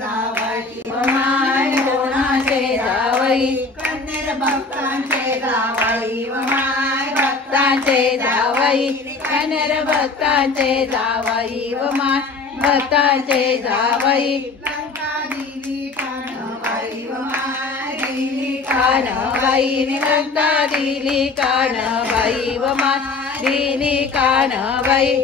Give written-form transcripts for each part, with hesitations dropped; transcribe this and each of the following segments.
जावई माय कोणाचे जावई कन्नड भक्तांचे जावई माय भक्तांचे जावई कन्नड भक्तांचे जावई माय भक्तांचे जावई लंका दिली कानबाई माय दिली कानबाई लंका दिली कानबाई माय दिली कानबाई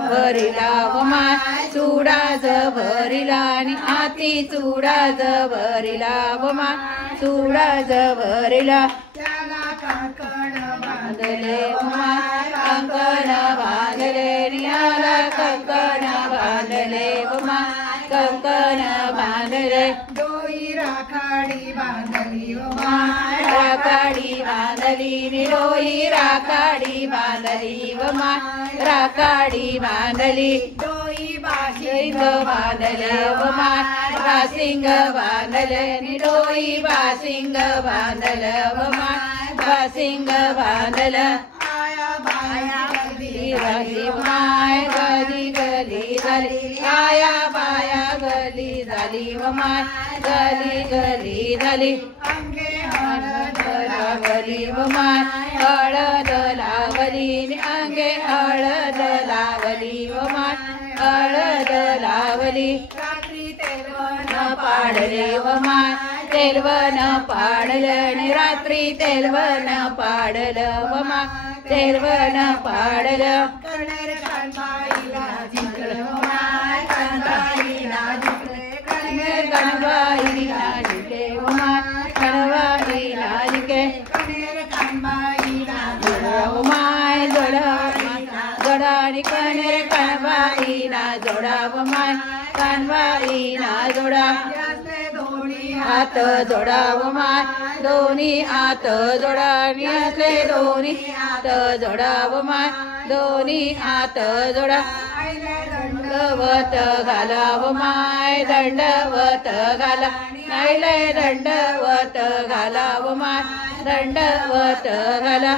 भरिला वमाय चुडाज भरिला आणि आती चुडाज भरिला वमाय चुडाज भरिला त्याला कंकण बांधले वमाय कंकण बांधले याला कंकण बांधले वमाय कंकण बांधले डोई राखाडी बांधली वमाय राखाडी बांधली डोई राखाडी बांधली वमाय राखाडी बांधली डोई बाशिंग बांधले वमाय बाशिंग बांधले डोई बाशिंग बांधले वमाय बाशिंग बांधलं आया बाया गली झाली वमाय गली गली झाली आया बाया गली झाली वमाय गली गली झाली अंगे हळद लागली वमाय हळद लागली अंगे हळद लागली वमाय हळद लावली रात्री तेलवन पाडले वमाय तेलवन पाडलं रात्री तेलवन पाडलं वमाय तेलवन पाडलं कणेर कणबाईला जिंकलं वमाय कणबाईला जिंकले कणेर कणबाईला जिंकले वमाय कणबाईला जिंकले कणेर कणबाईला जोडा वमाय जोडा जोडानी कणेर कणबाईला जोडा वमाय कणबाईला जोडा हात जोडा वमाय दोन्ही हात जोडा असले दोन्ही हात जोडा वमाय दोन्ही हात जोडा दंडवत घाला वमाय दंडवत घाला नाहीले दंडवत घाला वमाय दंडवत घाला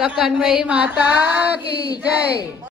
लखनबाई माता की जय।